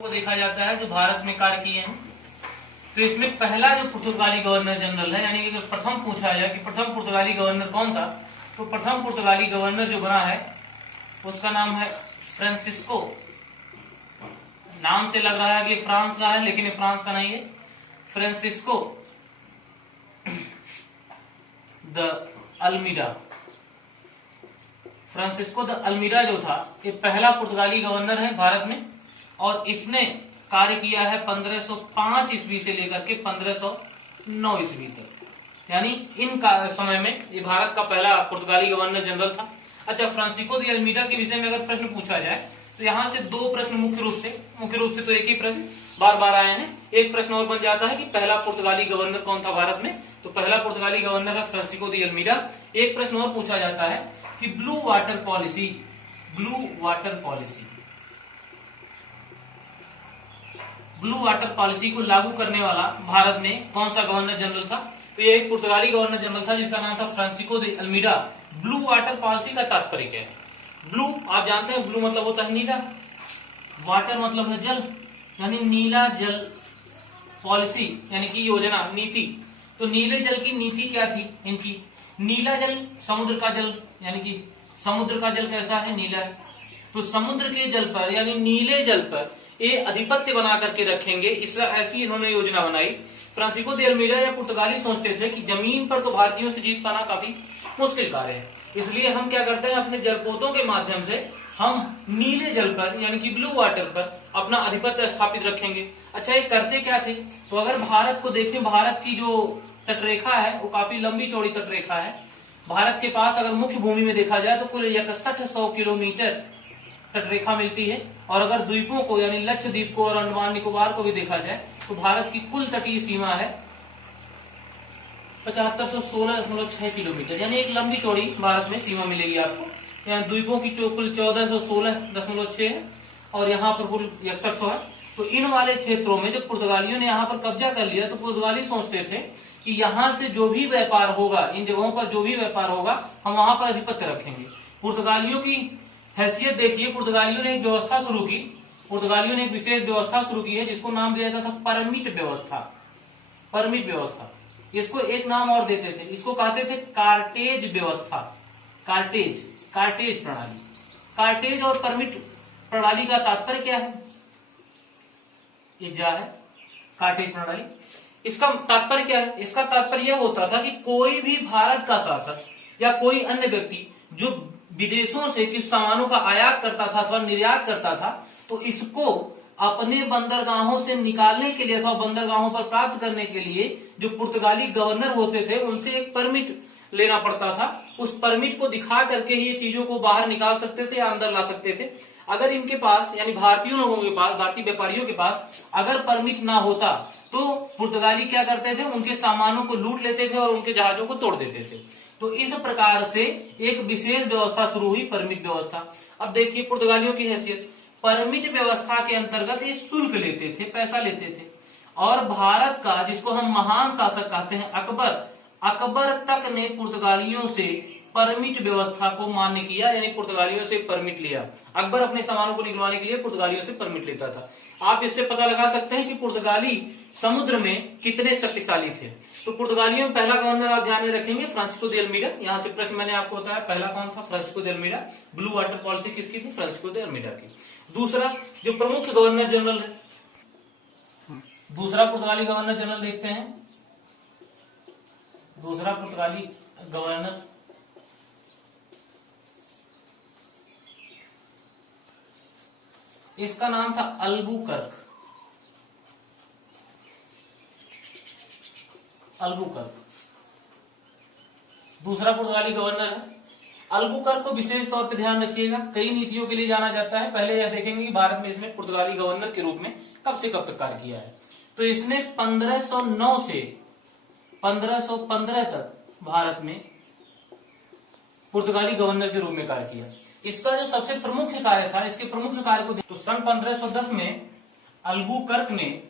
को देखा जाता है जो भारत में कार्य किए हैं। तो इसमें पहला जो पुर्तगाली गवर्नर जनरल है, यानी कि प्रथम पूछा है कि प्रथम पुर्तगाली गवर्नर कौन था, तो प्रथम पुर्तगाली गवर्नर जो बना है उसका नाम है फ्रांसिस्को। नाम से लग रहा है कि फ्रांस का है, लेकिन ये फ्रांस का नहीं है। Francisco de Almeida, Francisco de Almeida जो था ये पहला पुर्तगाली गवर्नर है भारत में, और इसने कार्य किया है 1505 ईस्वी से लेकर के 1509 ईस्वी तक, यानी इन समय में ये भारत का पहला पुर्तगाली गवर्नर जनरल था। अच्छा, फ्रांसिस्को द अल्मीडा के विषय में अगर प्रश्न पूछा जाए तो यहाँ से दो प्रश्न मुख्य रूप से तो एक ही प्रश्न बार बार आए हैं। एक प्रश्न और बन जाता है कि पहला पुर्तगाली गवर्नर कौन था भारत में, तो पहला पुर्तगाली गवर्नर है फ्रांसिस्को द अल्मीडा। एक प्रश्न और पूछा जाता है कि ब्लू वाटर पॉलिसी को लागू करने वाला भारत में कौन सा गवर्नर जनरल था, तो ये एक पुर्तगाली गवर्नर जनरल था जिसका नाम था Francisco de Almeida. Blue water policy का तात्पर्य क्या है? ब्लू आप जानते हैं, ब्लू मतलब होता है नीला, वाटर मतलब है जल, यानी नीला जल, पॉलिसी यानी कि योजना, नीति। तो नीले जल की नीति क्या थी इनकी? नीला जल समुद्र का जल, यानी कि समुद्र का जल कैसा है? नीला है। तो समुद्र के जल पर यानी नीले जल पर ये अधिपत्य बना करके रखेंगे, इस ऐसी इन्होंने योजना बनाई। फ्रांसिस्को द अल्मीडा या पुर्तगाली सोचते थे कि जमीन पर तो भारतीयों से जीत पाना काफी मुश्किल कार्य है, इसलिए हम क्या करते हैं, अपने जलपोतों के माध्यम से हम नीले जल पर यानी कि ब्लू वाटर पर अपना अधिपत्य स्थापित रखेंगे। अच्छा, ये करते क्या थे? तो अगर भारत को देखें, भारत की जो तटरेखा है वो काफी लंबी चौड़ी तटरेखा है। भारत के पास अगर मुख्य भूमि में देखा जाए तो कुल 6100 किलोमीटर तटरेखा मिलती है, और अगर द्वीपों को यानी लक्षद्वीप को और अंडमान निकोबार को भी देखा जाए तो भारत की कुल तटीय सीमा है 7516.6 किलोमीटर, यानी एक लंबी चौड़ी भारत में सीमा मिलेगी आपको। यहाँ द्वीपों की कुल 1416.6 है और यहाँ पर कुल 6100 है। तो इन वाले क्षेत्रों में जब पुर्तगालियों ने यहाँ पर कब्जा कर लिया तो पुर्तगाली सोचते थे कि यहाँ से जो भी व्यापार होगा, इन जगहों पर जो भी व्यापार होगा, हम वहां पर अधिपत्य रखेंगे। पुर्तगालियों की हैसियत देखिए, पुर्तगालियों ने एक व्यवस्था शुरू की, पुर्तगालियों ने एक विशेष व्यवस्था शुरू की है जिसको नाम दिया जाता था परमिट व्यवस्था। परमिट व्यवस्था, इसको एक नाम और देते थे, इसको कहते थे कार्टेज व्यवस्था। कार्टेज प्रणाली। कार्टेज और परमिट प्रणाली का तात्पर्य क्या है? ये क्या है कार्टेज प्रणाली? इसका तात्पर्य क्या है? इसका तात्पर्य यह होता था कि कोई भी भारत का शासक या कोई अन्य व्यक्ति जो विदेशों से किस सामानों का आयात करता था अथवा निर्यात करता था, तो इसको अपने बंदरगाहों से निकालने के लिए अथवा बंदरगाहों पर प्राप्त करने के लिए जो पुर्तगाली गवर्नर होते थे उनसे एक परमिट लेना पड़ता था। उस परमिट को दिखा करके ही ये चीजों को बाहर निकाल सकते थे या अंदर ला सकते थे। अगर इनके पास यानी भारतीय लोगों के पास, भारतीय व्यापारियों के पास अगर परमिट ना होता तो पुर्तगाली क्या करते थे, उनके सामानों को लूट लेते थे और उनके जहाजों को तोड़ देते थे। तो इस प्रकार से एक विशेष व्यवस्था शुरू हुई, परमिट व्यवस्था। अब देखिए पुर्तगालियों की हैसियत, परमिट व्यवस्था के अंतर्गत ये शुल्क लेते थे, पैसा लेते थे, और भारत का जिसको हम महान शासक कहते हैं अकबर तक ने पुर्तगालियों से परमिट व्यवस्था को मान्य किया, यानी पुर्तगालियों से परमिट लिया। अकबर अपने सामानों को निकलवाने के लिए पुर्तगालियों से परमिट लेता था। आप इससे पता लगा सकते हैं कि पुर्तगाली समुद्र में कितने शक्तिशाली थे। तो पुर्तगालियों में पहला गवर्नर आप ध्यान में रखेंगे फ्रांसिस्को द अल्मीडा। यहाँ से प्रश्न मैंने आपको बताया, पहला कौन था? Francisco de Almeida. Blue water policy किसकी थी? फ्रांसिस्को द अल्मीडा की। दूसरा जो प्रमुख गवर्नर जनरल है, दूसरा पुर्तगाली गवर्नर जनरल देखते हैं। दूसरा पुर्तगाली गवर्नर इसका नाम था अल्बुकर्क। दूसरा पुर्तगाली गवर्नर है। अल्बुकर्क को विशेष तौर पे ध्यान रखिएगा, कई नीतियों के लिए जाना जाता है। पहले यह देखेंगे कि भारत में इसने पुर्तगाली गवर्नर के रूप में कब से कब तक कार्य किया है। तो इसने 1509 से 1515 तक भारत में पुर्तगाली गवर्नर के रूप में कार्य किया। इसका जो सबसे प्रमुख कार्य था, इसके प्रमुख कार्य को तो सन 1510 में अल्बुकर्क ने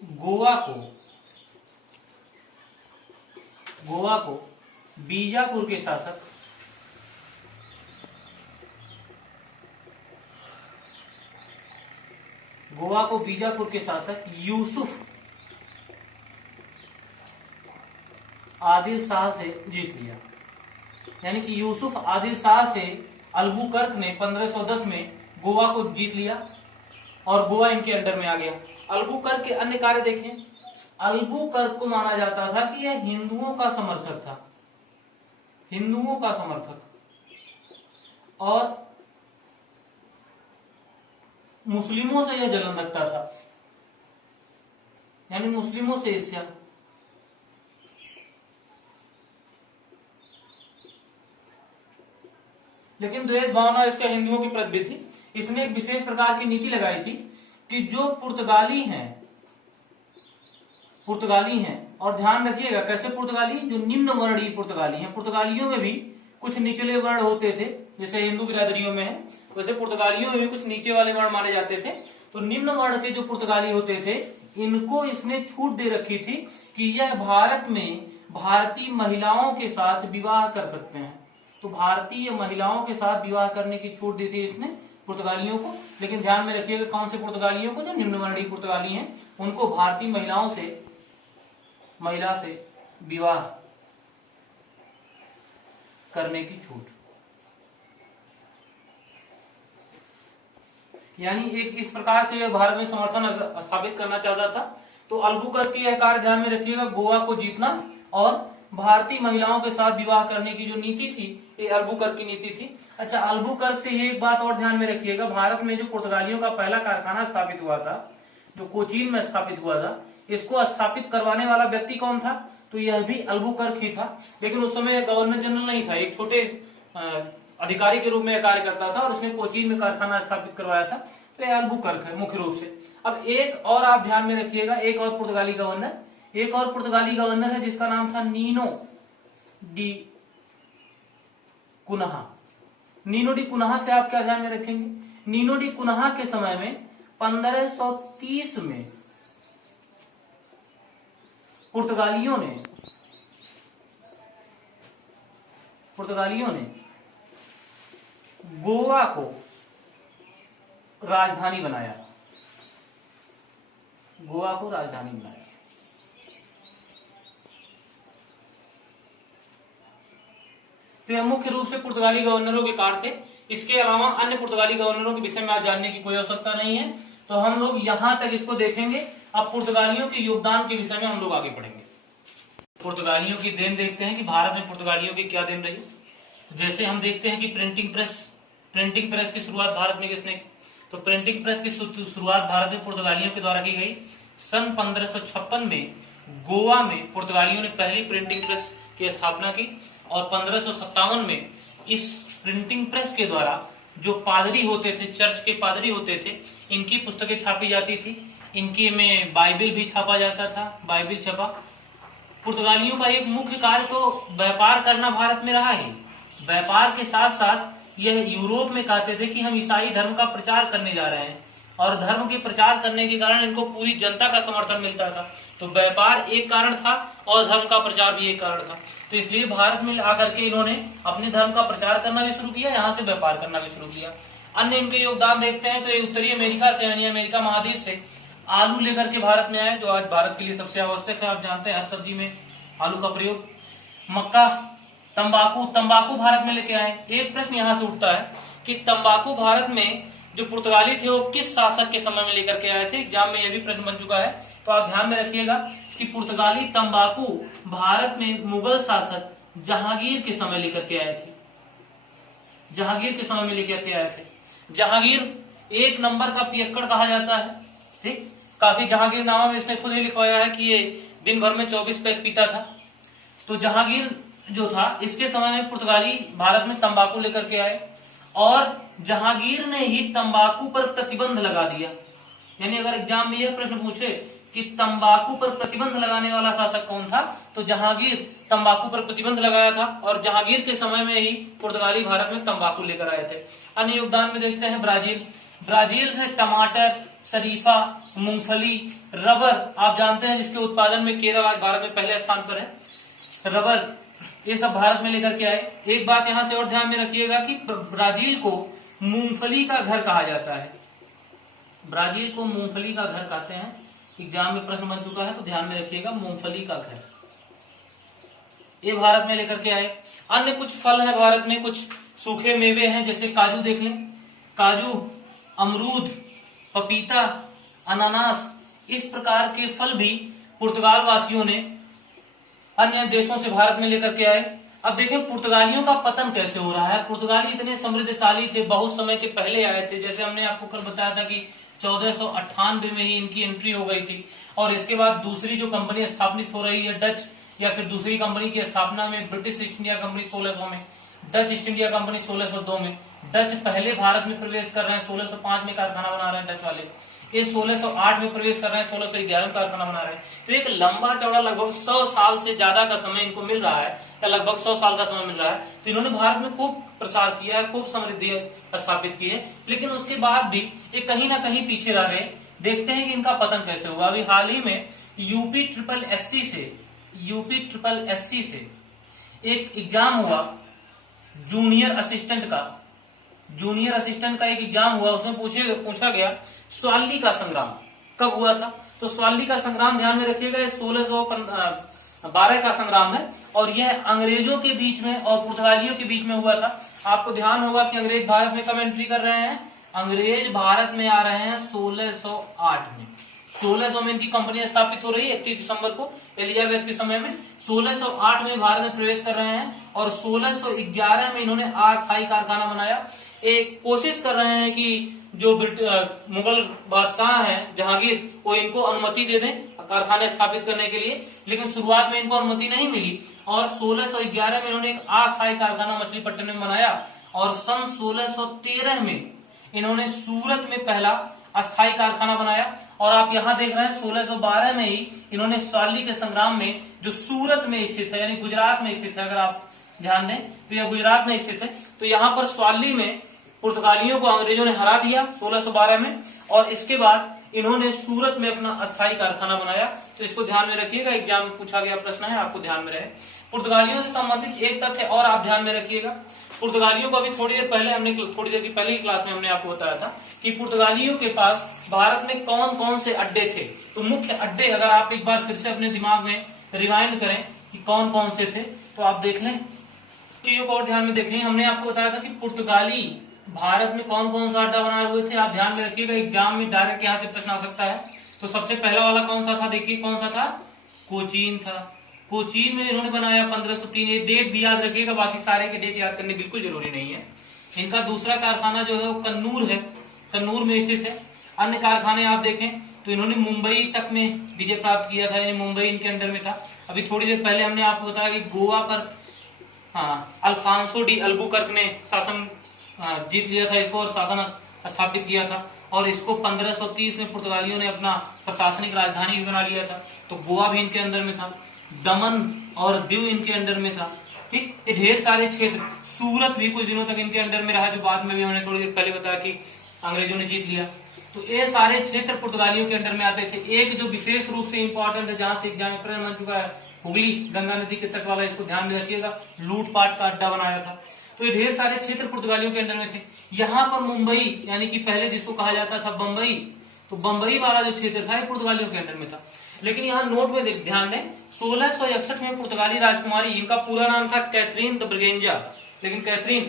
गोवा को बीजापुर के शासक गोवा को बीजापुर के शासक यूसुफ आदिल शाह से जीत लिया। यानी कि यूसुफ आदिल शाह से अल्बुकर्क ने 1510 में गोवा को जीत लिया और गोवा इनके अंडर में आ गया। अल्बुकर्क के अन्य कार्य देखें। अल्बुकर्क को माना जाता था कि यह हिंदुओं का समर्थक था, हिंदुओं का समर्थक, और मुस्लिमों से यह जलन रखता था, यानी मुस्लिमों से ईर्ष्या। लेकिन द्वेष भावना इसका हिंदुओं के प्रति भी थी। इसने एक विशेष प्रकार की नीति लगाई थी कि जो पुर्तगाली हैं, और ध्यान रखिएगा कैसे पुर्तगाली, जो निम्न वर्णीय पुर्तगाली हैं। पुर्तगालियों में भी कुछ निचले वर्ण होते थे, जैसे हिंदू बिरादरियों में है, वैसे पुर्तगालियों में भी कुछ नीचे वाले वर्ण माने जाते थे। तो निम्न वर्ण के जो पुर्तगाली होते थे, इनको इसने छूट दे रखी थी कि यह भारत में भारतीय महिलाओं के साथ विवाह कर सकते हैं। तो भारतीय महिलाओं के साथ विवाह करने की छूट दी थी इसने पुर्तगालियों को। लेकिन ध्यान में रखिएगा कौन से पुर्तगालियों को, जो निम्न वर्णीय पुर्तगाली हैं, उनको भारतीय महिला से विवाह करने की छूट। यानी एक इस प्रकार से भारत में समर्थन स्थापित करना चाहता था। तो अल्बुकर्क की यह कार्य ध्यान में रखिएगा, गोवा को जीतना और भारतीय महिलाओं के साथ विवाह करने की जो नीति थी, ये अल्बुकर्क की नीति थी। अच्छा, अल्बुकर्क से ये एक बात और ध्यान में रखिएगा, भारत में जो पुर्तगालियों का पहला कारखाना स्थापित हुआ था, जो कोचीन में स्थापित हुआ था, इसको स्थापित करवाने वाला व्यक्ति कौन था? तो यह भी अल्बुकर्क ही था। लेकिन उस समय गवर्नर जनरल नहीं था, एक छोटे अधिकारी के रूप में कार्य करता था और उसने कोचीन में कारखाना स्थापित करवाया था। तो यह अल्बुकर्क है मुख्य रूप से। अब एक और आप ध्यान में रखिएगा, एक और पुर्तगाली गवर्नर है जिसका नाम था नीनो डी कुनहा। नीनो डी कुनहा से आप क्या ध्यान में रखेंगे? नीनो डी कुनहा के समय में 1530 में पुर्तगालियों ने गोवा को राजधानी बनाया। तो यह मुख्य रूप से पुर्तगाली गवर्नरों के कार्य थे। इसके अलावा अन्य पुर्तगाली गवर्नरों के विषय में आज जानने की कोई आवश्यकता नहीं है, तो हम लोग यहां तक इसको देखेंगे। अब पुर्तगालियों के योगदान के विषय में हम लोग आगे बढ़ेंगे। पुर्तगालियों की देन देखते हैं कि भारत में पुर्तगालियों की क्या देन रही। जैसे हम देखते हैं कि प्रिंटिंग प्रेस की शुरुआत भारत में किसने की? तो प्रिंटिंग प्रेस की शुरुआत भारत में पुर्तगालियों के द्वारा की गई। सन 1556 में गोवा में पुर्तगालियों ने पहली प्रिंटिंग प्रेस की स्थापना की और 1557 में इस प्रिंटिंग प्रेस के द्वारा जो पादरी होते थे, चर्च के पादरी होते थे, इनकी पुस्तकें छापी जाती थी। इनके में बाइबिल भी छापा जाता था, बाइबिल छपा। पुर्तगालियों का एक मुख्य कार्य तो व्यापार करना भारत में रहा है। व्यापार के साथ साथ यह यूरोप में कहते थे कि हम ईसाई धर्म का प्रचार करने जा रहे हैं, और धर्म के प्रचार करने के कारण इनको पूरी जनता का समर्थन मिलता था। तो व्यापार एक कारण था और धर्म का प्रचार भी एक कारण था। तो इसलिए भारत में आकर के इन्होंने अपने धर्म का प्रचार करना भी शुरू किया, यहाँ से व्यापार करना भी शुरू किया। अन्य इनके योगदान देखते हैं तो ये उत्तरी अमेरिका से, यानी अमेरिका महाद्वीप से आलू लेकर के भारत में आए, जो आज भारत के लिए सबसे आवश्यक है। आप जानते हैं हर सब्जी में आलू का प्रयोग। मक्का, तंबाकू भारत में लेके आए। एक प्रश्न यहाँ से उठता है कि तंबाकू भारत में जो पुर्तगाली थे वो किस शासक के समय में लेकर के आए थे? एग्जाम में यह भी प्रश्न बन चुका है, तो आप ध्यान में रखिएगा कि पुर्तगाली तंबाकू भारत में मुगल शासक जहांगीर के समय लेकर के आए थे। जहांगीर एक नंबर का पियक्कड़ कहा जाता है, ठीक। काफी जहांगीर नामा में इसने खुद ही लिखवाया है कि ये दिन भर में 24 पैक पीता था। तो जहांगीर जो था, इसके समय में पुर्तगाली भारत में तंबाकू लेकर के आए और जहांगीर ने ही तंबाकू पर प्रतिबंध लगा दिया। यानी अगर एग्जाम में यह प्रश्न पूछे कि तंबाकू पर प्रतिबंध लगाने वाला शासक कौन था, तो जहांगीर तंबाकू पर प्रतिबंध लगाया था और जहांगीर के समय में ही पुर्तगाली भारत में तंबाकू लेकर आए थे। अन्य योगदान में देखते हैं ब्राजील से टमाटर, शरीफा, मूंगफली, रबर, आप जानते हैं जिसके उत्पादन में केरल आज भारत में पहले स्थान पर है। रबर, ये सब भारत में लेकर के आए। एक बात यहां से और ध्यान में रखिएगा कि ब्राजील को मूंगफली का घर कहा जाता है। ब्राजील को मूंगफली का घर कहते हैं। एग्जाम में प्रश्न बन चुका है तो ध्यान में रखिएगा, मूंगफली का घर। ये भारत में लेकर के आए। अन्य कुछ फल है भारत में, कुछ सूखे मेवे हैं, जैसे काजू देख लें, काजू, अमरूद, पपीता, अनानास, इस प्रकार के फल भी पुर्तगाल वासियों ने अन्य देशों से भारत में लेकर के आए। अब देखें पुर्तगालियों का पतन कैसे हो रहा है। पुर्तगाली इतने समृद्धशाली थे, बहुत समय के पहले आए थे, जैसे हमने आपको कल बताया था कि 1498 में ही इनकी एंट्री हो गई थी। और इसके बाद दूसरी जो कंपनी स्थापित हो रही है डच, या फिर दूसरी कंपनी की स्थापना में ब्रिटिश ईस्ट इंडिया कंपनी 1600 में, डच ईस्ट इंडिया कंपनी 1602 में। डच पहले भारत में प्रवेश कर रहे हैं, 1605 में कारखाना बना रहे हैं डच वाले। ये 1608 में प्रवेश कर रहे हैं, 1611 में कारखाना बना रहे हैं। तो एक लंबा चौड़ा लगभग 100 साल से ज्यादा का समय इनको मिल रहा है, या लगभग 100 साल का समय मिल रहा है। तो इन्होंने भारत में खूब प्रसार किया है, खूब समृद्धि स्थापित की है, लेकिन उसके बाद भी ये कहीं ना कहीं पीछे रह गए। देखते हैं कि इनका पतन कैसे हुआ। अभी हाल ही में यूपी ट्रिपल एससी से एक एग्जाम हुआ जूनियर असिस्टेंट का एक एग्जाम हुआ। उसमें पूछा गया स्वाली का संग्राम कब हुआ था। तो स्वाली का संग्राम ध्यान में रखिएगा, 1612 का संग्राम है, और यह अंग्रेजों के बीच में और पुर्तगालियों के बीच में हुआ था। आपको ध्यान होगा कि अंग्रेज भारत में कब एंट्री कर रहे हैं। अंग्रेज भारत में आ रहे हैं 1608 में। 1600 में इनकी कंपनी स्थापित हो रही है, 31 दिसंबर को एलिजाबेथ के समय में। 1608 में भारत में प्रवेश कर रहे हैं, और 1611 में इन्होंने अस्थायी कारखाना बनाया। एक कोशिश कर रहे हैं कि जो मुगल बादशाह हैं जहांगीर, वो इनको अनुमति दे दें कारखाने स्थापित करने के लिए, लेकिन शुरुआत में इनको अनुमति नहीं मिली। और 1611 में इन्होंने एक अस्थायी कारखाना मछलीपट्टनम में बनाया, और सन 1613 में इन्होंने सूरत में पहला अस्थायी कारखाना बनाया। और आप यहाँ देख रहे हैं 1612 में ही इन्होंने स्वाली के संग्राम में, जो सूरत में स्थित है यानी गुजरात में स्थित है, अगर आप ध्यान दें तो यह गुजरात में स्थित है, तो यहाँ पर स्वाली में पुर्तगालियों को अंग्रेजों ने हरा दिया 1612 में। और इसके बाद इन्होंने सूरत में अपना अस्थायी कारखाना बनाया। तो इसको ध्यान में रखिएगा, एग्जाम में पूछा गया प्रश्न है, आपको ध्यान में रहे। पुर्तगालियों से संबंधित एक तथ्य और आप ध्यान में रखिएगा। पुर्तगालियों को अभी थोड़ी देर की पहली क्लास में हमने आपको बताया था कि पुर्तगालियों के पास भारत में कौन कौन से अड्डे थे। तो मुख्य अड्डे अगर आप एक बार फिर से अपने दिमाग में रिवाइंड करें कि कौन कौन से थे, तो आप देख लें, चीजों को और ध्यान में देखें। हमने आपको बताया था कि पुर्तगाली भारत में कौन कौन सा अड्डा बनाए हुए थे। आप ध्यान में रखिएगा, एग्जाम में डायरेक्ट यहाँ से प्रश्न आ सकता है। तो सबसे पहला वाला कौन सा था, देखिए कौन सा था, कोचीन था। कोचीन में इन्होंने बनाया 1503। ये डेट भी याद रखिएगा, बाकी सारे के डेट याद करने बिल्कुल जरूरी नहीं है। इनका दूसरा कारखाना जो है वो कन्नूर है, कन्नूर में स्थित है। अन्य कारखाने आप देखें तो इन्होंने मुंबई तक में विजय प्राप्त किया था, यानी मुंबई इनके अंडर में था। अभी थोड़ी देर पहले हमने आपको बताया कि गोवा पर अल्फांसो डी अल्बुकर्क ने शासन जीत लिया था इसको, और शासन स्थापित किया था। और इसको 1530 में पुर्तगालियों ने अपना प्रशासनिक राजधानी भी बना लिया था। तो गोवा भी इनके अंदर में था, दमन और दीव इनके अंडर में था। ठीक, ये ढेर सारे क्षेत्र, सूरत भी कुछ दिनों तक इनके अंडर में रहा, जो बाद में भी हमने थोड़ी देर पहले बताया कि अंग्रेजों ने जीत लिया। तो ये सारे क्षेत्र पुर्तगालियों के अंडर में आते थे। एक जो विशेष रूप से इंपॉर्टेंट है, जहां से एग्जाम में प्रश्न बन चुका है, हुगली गंगा नदी के तट वाला, इसको ध्यान में रखिएगा, लूटपाट का अड्डा बनाया था। तो ये ढेर सारे क्षेत्र पुर्तगालियों के अंदर में थे। यहाँ पर मुंबई, यानी कि पहले जिसको कहा जाता था बम्बई, तो बम्बई वाला जो क्षेत्र था ये पुर्तगालियों के अंदर में था। लेकिन यहाँ नोट में ध्यान दें, 1661 में पुर्तगाली राजकुमारी, इनका पूरा नाम था कैथरीन द ब्रिगेंजा, लेकिन कैथरीन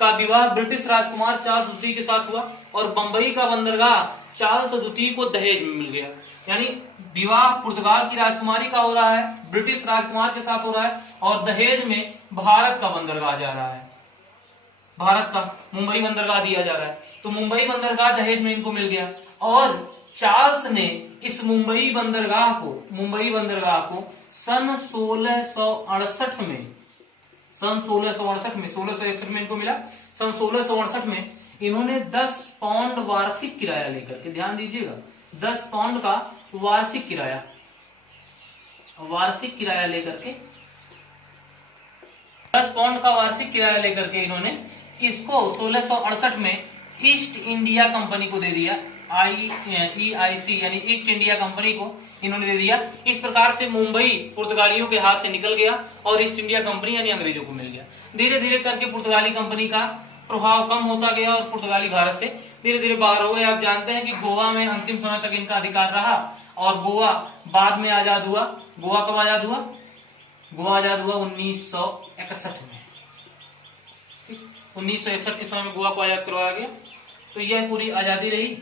का विवाह ब्रिटिश राजकुमार चार्ल्स द्वितीय के साथ हुआ, और बंबई का बंदरगाह चार्ल्स द्वितीय को दहेज में मिल गया। यानी विवाह पुर्तगाल की राजकुमारी का हो रहा है, ब्रिटिश राजकुमार के साथ हो रहा है, और दहेज में भारत का बंदरगाह जा रहा है, भारत का मुंबई बंदरगाह दिया जा रहा है। तो मुंबई बंदरगाह दहेज में इनको मिल गया, और चार्ल्स ने इस मुंबई बंदरगाह को सन 1668 में, 1661 में इनको मिला। सन 1668 में इन्होंने 10 पाउंड वार्षिक किराया लेकर के, ध्यान दीजिएगा, 10 पाउंड का वार्षिक किराया लेकर के, 10 पाउंड का वार्षिक किराया लेकर के इन्होंने इसको 1668 में ईस्ट इंडिया कंपनी को दे दिया। EIC यानी ईस्ट इंडिया कंपनी को इन्होंने दे दिया। इस प्रकार से मुंबई पुर्तगालियों के हाथ से निकल गया, और ईस्ट इंडिया कंपनी यानी अंग्रेजों को मिल गया। धीरे धीरे करके पुर्तगाली कंपनी का प्रभाव कम होता गया, और पुर्तगाली भारत से धीरे धीरे बाहर हो गए। आप जानते हैं कि गोवा में अंतिम समय तक इनका अधिकार रहा और गोवा बाद में आजाद हुआ। गोवा कब आजाद हुआ? गोवा आजाद हुआ 1961 में। 1961 के समय में गोवा को आजाद करवाया गया। तो यह पूरी आजादी रही।